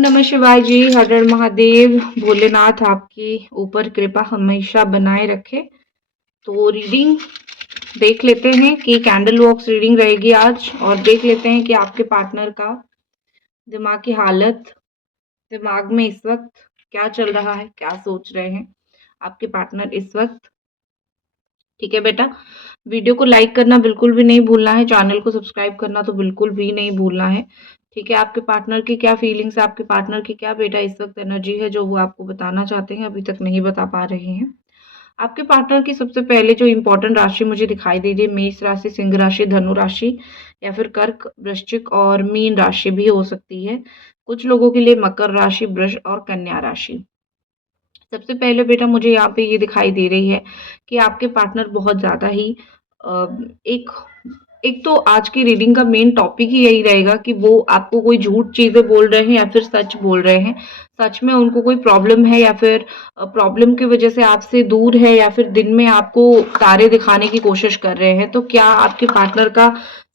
नमः शिवाय जी। हर हर महादेव। भोलेनाथ आपकी ऊपर कृपा हमेशा बनाए रखे। तो रीडिंग देख लेते हैं कि कैंडल बॉक्स रीडिंग रहेगी आज, और देख लेते हैं कि आपके पार्टनर का दिमाग की हालत, दिमाग में इस वक्त क्या चल रहा है, क्या सोच रहे हैं आपके पार्टनर इस वक्त। ठीक है बेटा, वीडियो को लाइक करना बिल्कुल भी नहीं भूलना है, चैनल को सब्सक्राइब करना तो बिल्कुल भी नहीं भूलना है। ठीक है, आपके पार्टनर की क्या फीलिंग्स है, आपके पार्टनर की क्या बेटा इस वक्त एनर्जी है जो वो आपको बताना चाहते हैं, अभी तक नहीं बता पा रहे हैं। आपके पार्टनर की सबसे पहले जो इंपॉर्टेंट राशि मुझे दिखाई दे रही है, मेष राशि, सिंह राशि, धनु राशि, या फिर कर्क, वृश्चिक और मीन राशि भी हो सकती है। कुछ लोगों के लिए मकर राशि, वृष और कन्या राशि। सबसे पहले बेटा मुझे यहाँ पे ये दिखाई दे रही है कि आपके पार्टनर बहुत ज़्यादा ही अ, एक एक तो आज की रीडिंग का मेन टॉपिक ही यही रहेगा कि वो आपको कोई झूठ चीज़ें बोल रहे हैं या फिर सच बोल रहे हैं। सच में उनको कोई प्रॉब्लम है, या फिर प्रॉब्लम की वजह से आपसे दूर है, या फिर दिन में आपको तारे दिखाने की कोशिश कर रहे हैं। तो क्या आपके पार्टनर का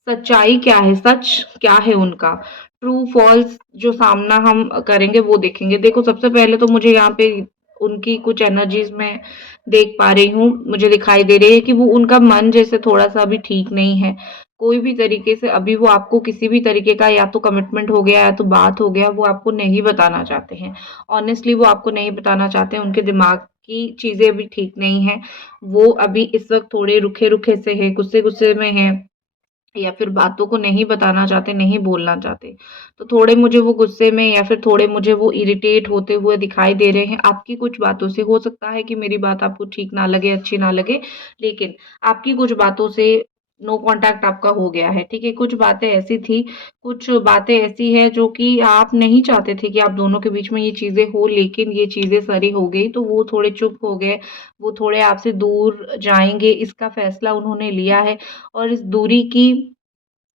सच्चाई क्या है, सच क्या है उनका, ट्रू फॉल्स जो सामना हम करेंगे वो देखेंगे। देखो, सबसे पहले तो मुझे यहाँ पे उनकी कुछ एनर्जीज में देख पा रही हूँ, मुझे दिखाई दे रही है कि वो उनका मन जैसे थोड़ा-सा भी ठीक नहीं है। कोई भी तरीके से अभी वो आपको किसी भी तरीके का या तो कमिटमेंट हो गया या तो बात हो गया, वो आपको नहीं बताना चाहते हैं। ऑनेस्टली वो आपको नहीं बताना चाहते हैं, उनके दिमाग की चीज़ें अभी ठीक नहीं हैं। वो अभी इस वक़्त थोड़े रुखे-रुखे से हैं, गुस्से-गुस्से में हैं, या फिर बातों को नहीं बताना चाहते, नहीं बोलना चाहते। तो थोड़े मुझे वो गुस्से में या फिर थोड़े मुझे वो इरिटेट होते हुए दिखाई दे रहे हैं आपकी कुछ बातों से। हो सकता है कि मेरी बात आपको ठीक ना लगे, अच्छी ना लगे, लेकिन आपकी कुछ बातों से नो कॉन्टैक्ट आपका हो गया है, ठीक है? कुछ बातें ऐसी थी, कुछ बातें ऐसी हैं जो कि आप नहीं चाहते थे कि आप दोनों के बीच में ये चीज़ें हो, लेकिन ये चीज़ें सारी हो गई, तो वो थोड़े चुप हो गए, वो थोड़े आपसे दूर जाएँगे, इसका फैसला उन्होंने लिया है। और इस दूरी की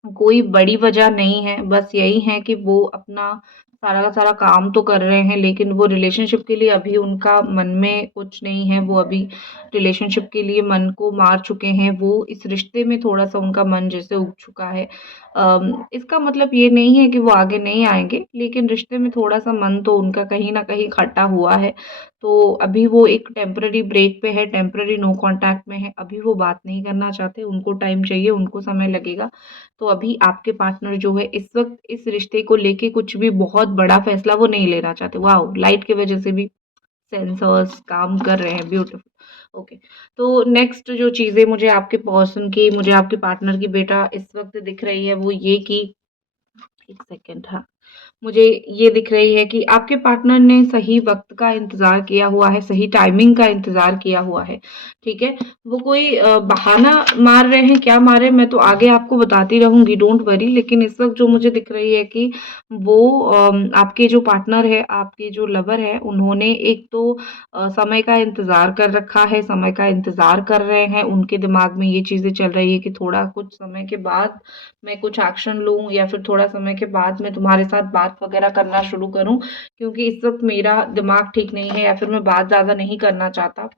कोई बड़ी वजह नहीं है, बस यही है कि वो अपना सारा का सारा काम तो कर रहे हैं, लेकिन वो रिलेशनशिप के लिए अभी उनका मन में कुछ नहीं है, वो अभी रिलेशनशिप के लिए मन को मार चुके हैं, वो इस रिश्ते में थोड़ा-सा उनका मन जैसे उब चुका है। इसका मतलब ये नहीं है कि वो आगे नहीं आएँगे, लेकिन रिश्ते में थोड़ा-सा मन तो उनका कहीं न कहीं खटा हुआ है। तो अभी वो एक टेम्परेरी ब्रेक पे है, टेम्परेरी नो कॉन्टैक्ट में है, अभी वो बात नहीं करना चाहते, उनको टाइम चाहिए, उनको समय लगेगा। तो अभी आपके पार्टनर जो है इस वक़्त इस रिश्ते को लेके कुछ भी बहुत बड़ा फ़ैसला वो नहीं लेना चाहते। वॉव! लाइट की वज़ह से भी सेंसर्स काम कर रहे हैं, ब्यूटीफुल। ओके, तो नेक्स्ट जो चीज़ें मुझे आपके पर्सन की, मुझे आपके पार्टनर की बेटा इस वक़्त दिख रही है वो ये कि 1 सेकंड, हाँ। मुझे ये दिख रही है कि आपके पार्टनर ने सही वक़्त का इंतज़ार किया हुआ है, सही टाइमिंग का इंतज़ार किया हुआ है, ठीक है? वो कोई बहाना मार रहे हैं, क्या मार रहे हैं मैं तो आगे आपको बताती रहूँगी, डोंट वरी। लेकिन इस वक़्त जो मुझे दिख रही है कि वो आपके जो पार्टनर है, आपके जो लवर है, उन्होंने एक तो समय का इंतज़ार कर रखा है, समय का इंतज़ार कर रहे हैं, उनके दिमाग में ये चीज़ें चल रही है कि थोड़ा कुछ समय के बाद मैं कुछ एक्शन लूँ, या फिर थोड़ा समय के बाद मैं तुम्हारे साथ बात वगैरह करना शुरू करूँ, क्योंकि इस वक़्त मेरा दिमाग ठीक नहीं है, या फिर मैं बात ज़्यादा नहीं करना चाहता।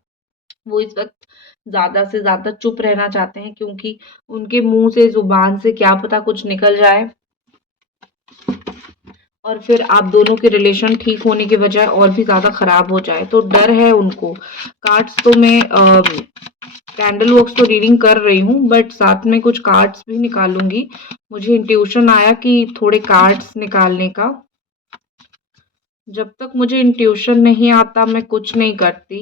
वो इस वक़्त ज़्यादा से ज़्यादा चुप रहना चाहते हैं, क्योंकि उनके मुँह से, ज़ुबान से क्या पता कुछ निकल जाए और फिर आप दोनों के रिलेशन ठीक होने के बजाय और भी ज़्यादा ख़राब हो जाए, तो डर है उनको। कार्ड्स तो मैं कैंडल बॉक्स तो रीडिंग कर रही हूँ, बट साथ में कुछ कार्ड्स भी निकालूँगी। मुझे इंट्यूशन आया कि थोड़े कार्ड्स निकालने का। जब तक मुझे इंट्यूशन नहीं आता मैं कुछ नहीं करती।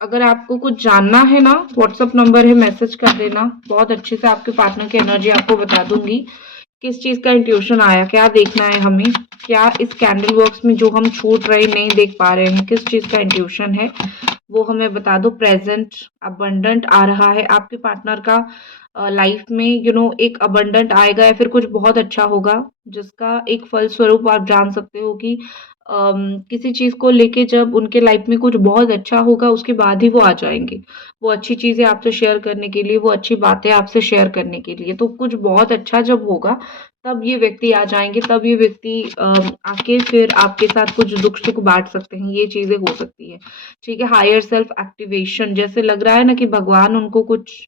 अगर आपको कुछ जानना है ना, व्हाट्सएप नंबर है, मैसेज कर देना, बहुत अच्छे से आपके पार्टनर की एनर्जी आपको बता दूँगी। किस चीज़ का इंट्यूशन आया, क्या देखना है हमें, क्या इस कैंडल बॉक्स में जो हम छूट रहे नहीं देख पा रहे हैं, किस चीज़ का इंट्यूशन है, वो हमें बता दो। प्रेज़ेंट अबंडेंट आ रहा है आपके पार्टनर का लाइफ में, एक अबंडेंट आएगा या फिर कुछ बहुत अच्छा होगा, जिसका एक फलस्वरूप आप जान सकते हो कि किसी चीज़ को लेके जब उनके लाइफ में कुछ बहुत अच्छा होगा, उसके बाद ही वो आ जाएँगे। वो अच्छी चीज़ें आपसे शेयर करने के लिए, वो अच्छी बातें आपसे शेयर करने के लिए। तो कुछ बहुत अच्छा जब होगा, तब ये व्यक्ति आ जाएँगे, तब ये व्यक्ति आके फिर आपके साथ कुछ दुःख-सुख बाँट सकते हैं, ये चीज़ें हो सकती हैं। ठीक है? हायर सेल्फ एक्टिवेशन जैसे लग रहा है ना कि भगवान उनको कुछ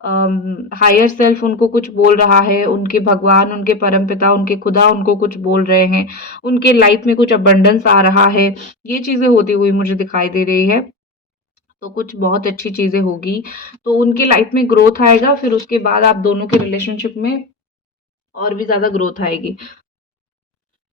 हायर सेल्फ उनको कुछ बोल रहा है, उनके भगवान, उनके परमपिता, उनके खुदा उनको कुछ बोल रहे हैं, उनके लाइफ में कुछ अबंडेंस आ रहा है, ये चीज़ें होती हुई मुझे दिखाई दे रही है। तो कुछ बहुत अच्छी चीज़ें होगी, तो उनके लाइफ में ग्रोथ आएगा, फिर उसके बाद आप दोनों के रिलेशनशिप में और भी ज़्यादा ग्रोथ आएगी।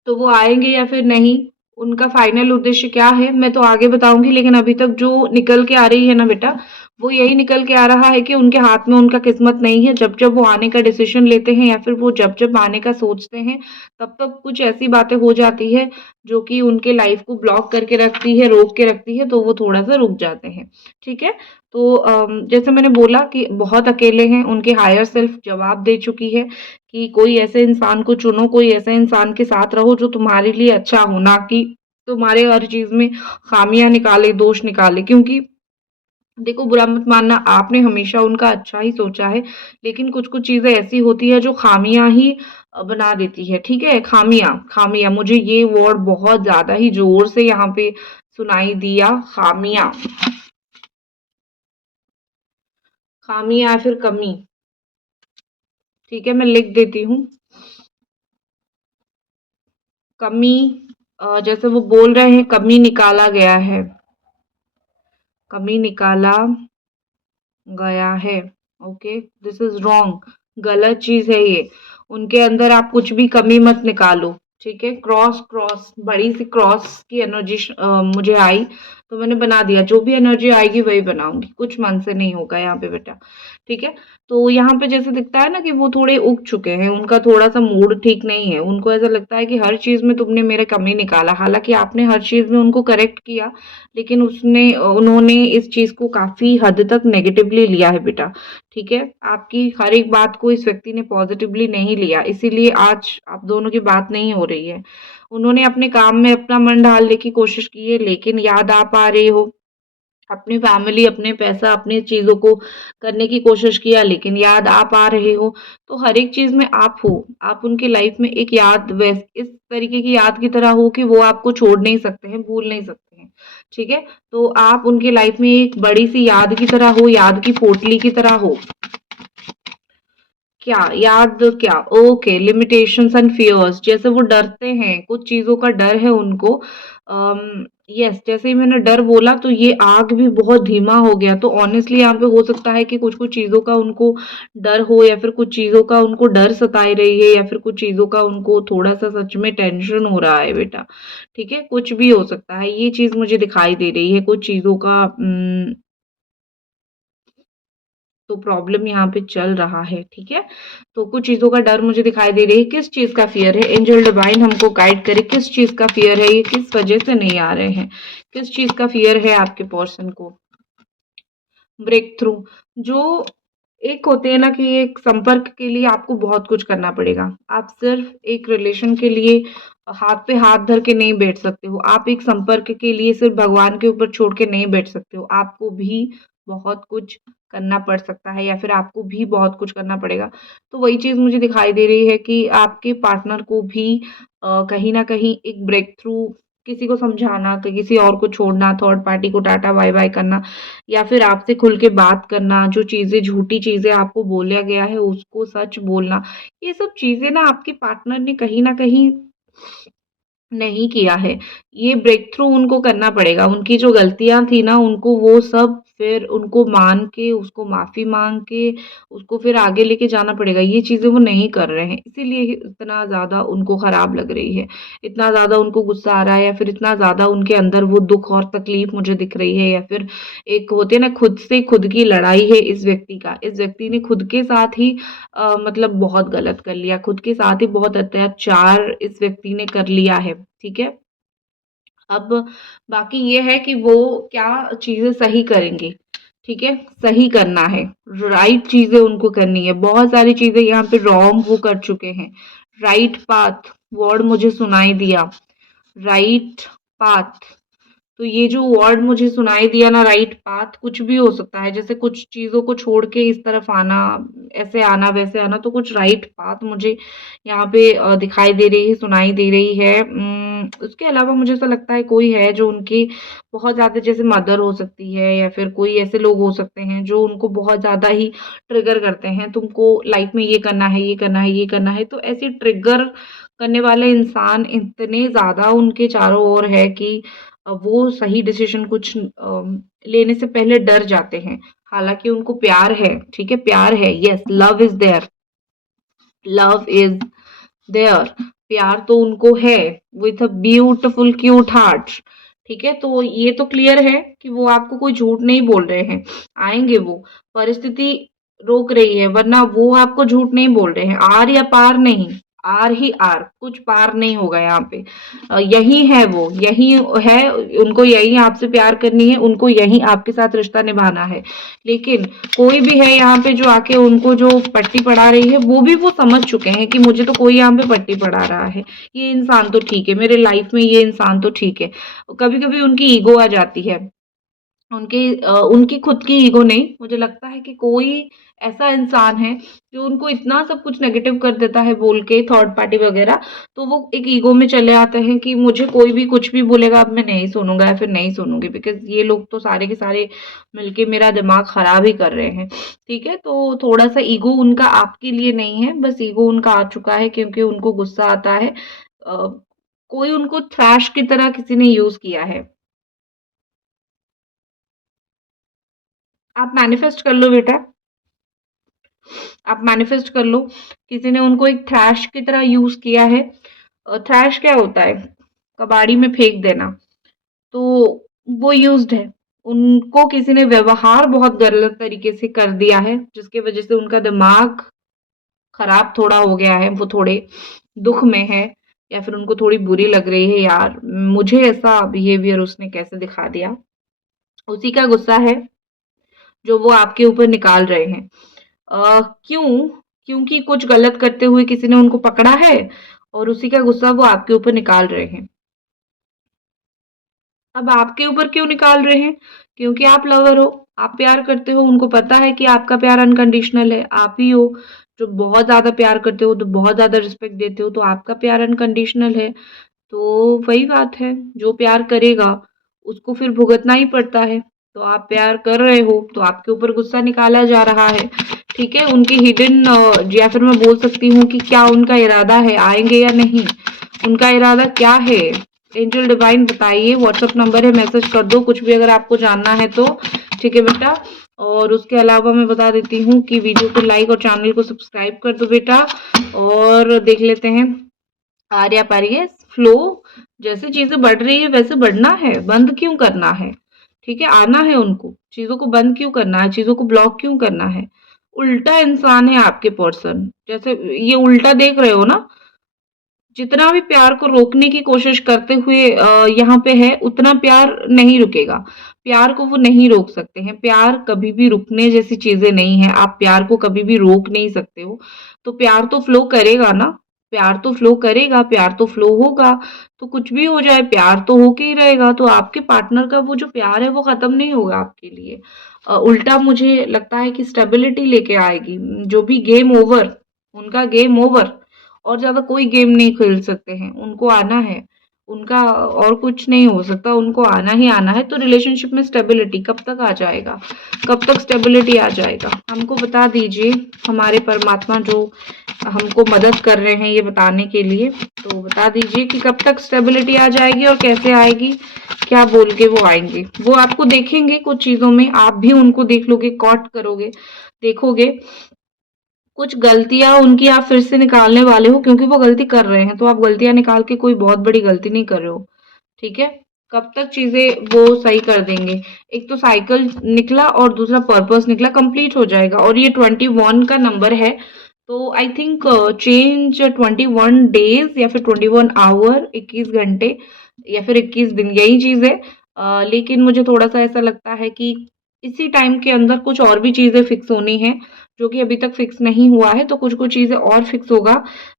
तो वो आएँगे या फिर नहीं, उनका फाइनल उद्देश्य क्या है, मैं तो आगे बताऊँगी, लेकिन अभी तक जो निकल के आ रही है ना बेटा, वो यही निकल के आ रहा है कि उनके हाथ में उनका किस्मत नहीं है। जब-जब वो आने का डिसीज़न लेते हैं या फिर वो जब-जब आने का सोचते हैं, तब-तब कुछ ऐसी बातें हो जाती है, जो कि उनके लाइफ़ को ब्लॉक करके रखती है, रोक के रखती है, तो वो थोड़ा-सा रुक जाते हैं। ठीक है? तो जैसे मैंने बोला कि बहुत अकेले हैं, उनके हायर सेल्फ जवाब दे चुकी है कि कोई ऐसे इंसान को चुनो, कोई ऐसे इंसान के साथ रहो जो तुम्हारे लिए अच्छा हो, ना कि तुम्हारे हर चीज़ में खामियाँ निकाले, दोष निकाले। क्योंकि देखो, बुरा मत मानना, आपने हमेशा उनका अच्छा ही सोचा है, लेकिन कुछ-कुछ चीज़ें ऐसी होती हैं जो खामियाँ ही बना देती है, ठीक है? खामियाँ, खामियाँ, मुझे ये वर्ड बहुत ज़्यादा ही ज़ोर से यहाँ पे सुनाई दिया, खामियाँ। खामियाँ या फिर कमी, ठीक है? मैं लिख देती हूँ, कमी। जैसे वो बोल रहे हैं कमी निकाला गया है, कमी निकाला गया है। ओके, दिस इज रॉन्ग, गलत चीज है ये। उनके अंदर आप कुछ भी कमी मत निकालो, ठीक है? क्रॉस क्रॉस, बड़ी सी क्रॉस की एनर्जी मुझे आई, तो मैंने बना दिया। जो भी एनर्जी आएगी वही बनाऊंगी, कुछ मन से नहीं होगा यहाँ पे बेटा, ठीक है? तो यहाँ पे जैसे दिखता है ना कि वो थोड़े उग चुके हैं, उनका थोड़ा सा मूड ठीक नहीं है, उनको ऐसा लगता है कि हर चीज में तुमने मेरे कमी निकाला। हालांकि आपने हर चीज में उनको करेक्ट किया, लेकिन उन्होंने इस चीज़ को काफ़ी हद तक नेगेटिवली लिया है बेटा, ठीक है? आपकी हर एक बात को इस व्यक्ति ने पॉज़िटिवली नहीं लिया, इसीलिए आज आप दोनों की बात नहीं हो रही है। उन्होंने अपने काम में अपना मन डालने की कोशिश की है, लेकिन याद आप आ रहे हो। अपनी फैमिली, अपने पैसा, अपनी चीज़ों को करने की कोशिश किया, लेकिन याद आप आ रहे हो। तो हर एक चीज़ में आप हो। आप उनकी लाइफ़ में एक याद इस तरीके की याद की तरह हो कि वो आपको छोड़ नहीं सकते हैं, भूल नहीं सकते हैं। ठीक है? तो आप उनकी लाइफ़ में एक बड़ी-सी याद की तरह हो, याद की पोटली की तरह हो। क्या याद, क्या? ओके, लिमिटेशंस एंड फियर्स, जैसे वो डरते हैं, कुछ चीज़ों का डर है उनको। यस, जैसे ही मैंने डर बोला तो ये आग भी बहुत धीमा हो गया, तो ऑनेस्टली यहाँ पे हो सकता है कि कुछ-कुछ चीज़ों का उनको डर हो, या फिर कुछ चीज़ों का उनको डर सताए रही है, या फिर कुछ चीज़ों का उनको थोड़ा-सा सच में टेंशन हो रहा है बेटा, ठीक है? कुछ भी हो सकता है, ये चीज़ मुझे दिखाई दे रही है, कुछ चीज़ों का तो प्रॉब्लम यहाँ पे चल रहा है, ठीक है? तो कुछ चीज़ों का डर मुझे दिखाई दे रही है, किस चीज़ का फ़ियर है? एंजल डिवाइन हमको गाइड करे, किस चीज़ का फ़ियर है? ये किस वजह से नहीं आ रहे हैं? किस चीज़ का फ़ियर है आपके पर्सन को? ब्रेक थ्रू, जो एक होते हैं ना कि एक संपर्क के लिए आपको बहुत कुछ करना पड़ेगा। आप सिर्फ़ एक रिलेशन के लिए हाथ पे हाथ धर के नहीं बैठ सकते हो। आप एक संपर्क के लिए सिर्फ़ भगवान के ऊपर छोड़ के नहीं बैठ सकते हो। आपको भी बहुत कुछ करना पड़ सकता है, या फिर आपको भी बहुत कुछ करना पड़ेगा। तो वही चीज़ मुझे दिखाई दे रही है कि आपके पार्टनर को भी कहीं न कहीं एक ब्रेक थ्रू, किसी को समझाना, तो किसी और को छोड़ना, थर्ड पार्टी को टाटा बाय-बाय करना, या फिर आपसे खुल के बात करना, जो चीज़ें, झूठी चीज़ें आपको बोला गया है उसको सच बोलना, ये सब चीज़ें ना आपके पार्टनर ने कहीं न कहीं नहीं किया है। ये ब्रेक थ्रू उनको करना पड़ेगा। उनकी जो गलतियाँ थी ना, उनको वो सब फिर उनको मान के, उसको माफ़ी माँग के, उसको फिर आगे लेके जाना पड़ेगा। ये चीज़ें वो नहीं कर रहे हैं, इसीलिए ही इतना ज़्यादा उनको खराब लग रही है। इतना ज़्यादा उनको गुस्सा आ रहा है, या फिर इतना ज़्यादा उनके अंदर वो दुःख और तकलीफ़ मुझे दिख रही है, या फिर एक होते हैं ना, खुद से खुद की लड़ाई है इस व्यक्ति का। इस व्यक्ति ने खुद के साथ ही मतलब बहुत गलत कर लिया, खुद के साथ ही बहुत अत्याचार इस व्यक्ति ने कर लिया है, ठीक है? अब बाकी ये है कि वो क्या चीज़ें सही करेंगे, ठीक है? सही करना है, राइट चीज़ें उनको करनी है। बहुत सारी चीज़ें यहाँ पे रॉन्ग वो कर चुके हैं। राइट पाथ वर्ड मुझे सुनाई दिया, राइट पाथ। तो ये जो वर्ड मुझे सुनाई दिया ना, राइट पाथ, कुछ भी हो सकता है। जैसे कुछ चीज़ों को छोड़ के इस तरफ आना, ऐसे आना, वैसे आना, तो कुछ राइट पाथ मुझे यहाँ पे दिखाई दे रही है, सुनाई दे रही है। उसके अलावा मुझे ऐसा लगता है कोई है जो उनकी बहुत ज़्यादा, जैसे मदर हो सकती है या फिर कोई ऐसे लोग हो सकते हैं जो उनको बहुत ज़्यादा ही ट्रिगर करते हैं, तुमको लाइफ में ये करना है, ये करना है, ये करना है। तो ऐसे ट्रिगर करने वाले इंसान इतने ज़्यादा उनके चारों ओर है कि वो सही डिसीज़न कुछ लेने से पहले डर जाते हैं। हालाँकि उनको प्यार है, ठीक है? प्यार है, yes, love is there, love is there, प्यार तो उनको है with a beautiful cute heart, ठीक है? तो ये तो क्लियर है कि वो आपको कोई झूठ नहीं बोल रहे हैं, आएंगे वो, परिस्थिति रोक रही है, वरना वो आपको झूठ नहीं बोल रहे हैं। आर या पार नहीं, आर ही आर, कुछ पार नहीं होगा यहाँ पे। यही है वो, यही है, उनको यही आपसे प्यार करनी है, उनको यही आपके साथ रिश्ता निभाना है। लेकिन कोई भी है यहाँ पे जो आके उनको जो पट्टी पढ़ा रही है, वो भी वो समझ चुके हैं कि मुझे तो कोई यहाँ पे पट्टी पढ़ा रहा है, ये इंसान तो ठीक है, मेरे लाइफ में ये इंसान तो ठीक है। कभी कभी उनकी ईगो आ जाती है, उनकी खुद की ईगो नहीं, मुझे लगता है कि कोई ऐसा इंसान है जो उनको इतना सब कुछ नेगेटिव कर देता है बोल के, थर्ड पार्टी वगैरह, तो वो एक ईगो में चले आते हैं कि मुझे कोई भी कुछ भी बोलेगा, अब मैं नहीं सुनूंगा या फिर नहीं सुनूंगी, बिकॉज ये लोग तो सारे के सारे मिलके मेरा दिमाग खराब ही कर रहे हैं, ठीक है? तो थोड़ा सा ईगो उनका आपके लिए नहीं है, बस ईगो उनका आ चुका है क्योंकि उनको गुस्सा आता है। कोई उनको थ्रैश की तरह किसी ने यूज किया है। आप मैनिफेस्ट कर लो बेटा, आप मैनिफेस्ट कर लो, किसी ने उनको एक थ्रैश की तरह यूज किया है। थ्रैश क्या होता है? कबाड़ी में फेंक देना, तो वो यूज्ड है। उनको किसी ने व्यवहार बहुत गलत तरीके से कर दिया है, जिसकी वजह से उनका दिमाग खराब थोड़ा हो गया है, वो थोड़े दुख में है, या फिर उनको थोड़ी बुरी लग रही है, यार मुझे ऐसा बिहेवियर उसने कैसे दिखा दिया। उसी का गुस्सा है जो वो आपके ऊपर निकाल रहे हैं। क्यों? क्योंकि कुछ गलत करते हुए किसी ने उनको पकड़ा है और उसी का गुस्सा वो आपके ऊपर निकाल रहे हैं। अब आपके ऊपर क्यों निकाल रहे हैं? क्योंकि आप लवर हो, आप प्यार करते हो, उनको पता है कि आपका प्यार अनकंडीशनल है। आप ही हो जो बहुत ज़्यादा प्यार करते हो, तो बहुत ज़्यादा रिस्पेक्ट देते हो, तो आपका प्यार अनकंडीशनल है। तो वही बात है, जो प्यार करेगा उसको फिर भुगतना ही पड़ता है। तो आप प्यार कर रहे हो तो आपके ऊपर गुस्सा निकाला जा रहा है, ठीक है? उनकी हिडन, या फिर मैं बोल सकती हूँ कि क्या उनका इरादा है, आएंगे या नहीं, उनका इरादा क्या है? एंजल डिवाइन बताइए, व्हाट्सएप नंबर है, मैसेज कर दो कुछ भी अगर आपको जानना है तो, ठीक है बेटा? और उसके अलावा मैं बता देती हूँ कि वीडियो को लाइक और चैनल को सब्सक्राइब कर दो बेटा, और देख लेते हैं आर्या पारिये फ्लो। जैसे चीजें बढ़ रही है वैसे बढ़ना है, बंद क्यों करना है? ठीक है, आना है उनको, चीजों को बंद क्यों करना है, चीजों को ब्लॉक क्यों करना है? उल्टा इंसान है आपके पर्सन, जैसे ये उल्टा देख रहे हो ना, जितना भी प्यार को रोकने की कोशिश करते हुए यहाँ पे है, उतना प्यार नहीं रुकेगा। प्यार को वो नहीं रोक सकते हैं, प्यार कभी भी रुकने जैसी चीजें नहीं है, आप प्यार को कभी भी रोक नहीं सकते हो। तो प्यार तो फ्लो करेगा ना, प्यार तो फ्लो करेगा, प्यार तो फ्लो होगा, तो कुछ भी हो जाए प्यार तो होके ही रहेगा। तो आपके पार्टनर का वो जो प्यार है वो खत्म नहीं होगा आपके लिए, उल्टा मुझे लगता है कि स्टेबिलिटी लेके आएगी। जो भी गेम ओवर, उनका गेम ओवर, और ज्यादा कोई गेम नहीं खेल सकते हैं, उनको आना है, उनका और कुछ नहीं हो सकता, उनको आना ही आना है। तो रिलेशनशिप में स्टेबिलिटी कब तक आ जाएगा, कब तक स्टेबिलिटी आ जाएगा, हमको बता दीजिए, हमारे परमात्मा जो हमको मदद कर रहे हैं ये बताने के लिए, तो बता दीजिए कि कब तक स्टेबिलिटी आ जाएगी और कैसे आएगी, क्या बोल के वो आएंगे। वो आपको देखेंगे कुछ चीजों में, आप भी उनको देख लोगे, कॉट करोगे, देखोगे कुछ गलतियां उनकी आप फिर से निकालने वाले हो, क्योंकि वो गलती कर रहे हैं, तो आप गलतियां निकाल के कोई बहुत बड़ी गलती नहीं कर रहे हो, ठीक है? कब तक चीजें वो सही कर देंगे? एक तो साइकिल निकला और दूसरा पर्पस निकला, कंप्लीट हो जाएगा। और ये 21 का नंबर है, तो आई थिंक चेंज 21 डेज या फिर 21 आवर, 21 घंटे या फिर 21 दिन, यही चीज है। लेकिन मुझे थोड़ा सा ऐसा लगता है कि इसी टाइम के अंदर कुछ और भी चीजें फिक्स होनी है, जो कि अभी तक फिक्स नहीं हुआ है, तो कुछ कुछ चीजें और फिक्स होगा।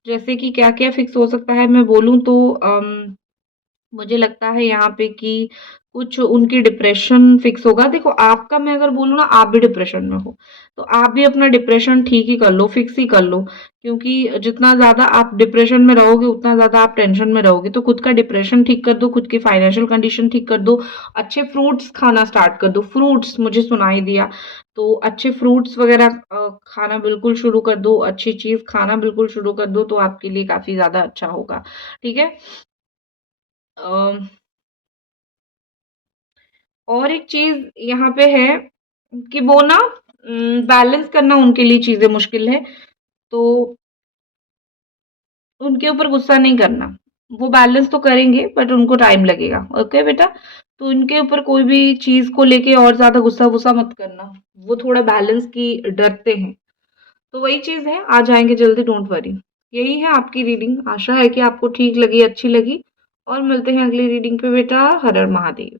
जैसे कि क्या क्या फिक्स हो सकता है मैं बोलूं तो मुझे लगता है यहाँ पे कि कुछ उनकी डिप्रेशन फिक्स होगा। देखो आपका मैं अगर बोलूँ ना, आप भी डिप्रेशन में हो, तो आप भी अपना डिप्रेशन ठीक ही कर लो, फिक्स ही कर लो, क्योंकि जितना ज़्यादा आप डिप्रेशन में रहोगे उतना ज़्यादा आप टेंशन में रहोगे। तो खुद का डिप्रेशन ठीक कर दो, खुद की फाइनेंशियल कंडीशन ठीक कर दो, अच्छे फ्रूट्स खाना स्टार्ट कर दो। फ्रूट्स मुझे सुनाई दिया, तो अच्छे फ्रूट्स वगैरह खाना बिल्कुल शुरू कर दो, अच्छी चीज़ खाना बिल्कुल शुरू कर दो, तो आपके लिए काफ़ी ज़्यादा अच्छा होगा, ठीक है? अ, और एक चीज़ यहाँ पे है कि वो ना बैलेंस करना उनके लिए चीज़ें मुश्किल है, तो उनके ऊपर गुस्सा नहीं करना। वो बैलेंस तो करेंगे बट उनको टाइम लगेगा, ओके बेटा? तो उनके ऊपर कोई भी चीज़ को लेके और ज़्यादा गुस्सा-वुस्सा मत करना। वो थोड़ा बैलेंस की डरते हैं। तो वही चीज़ है, आ जाएँगे जल्दी, डोंट वरी। यही है आपकी रीडिंग, आशा है कि आपको ठीक लगी, अच्छी लगी, और मिलते हैं अगली रीडिंग पे बेटा। हर हर महादेव।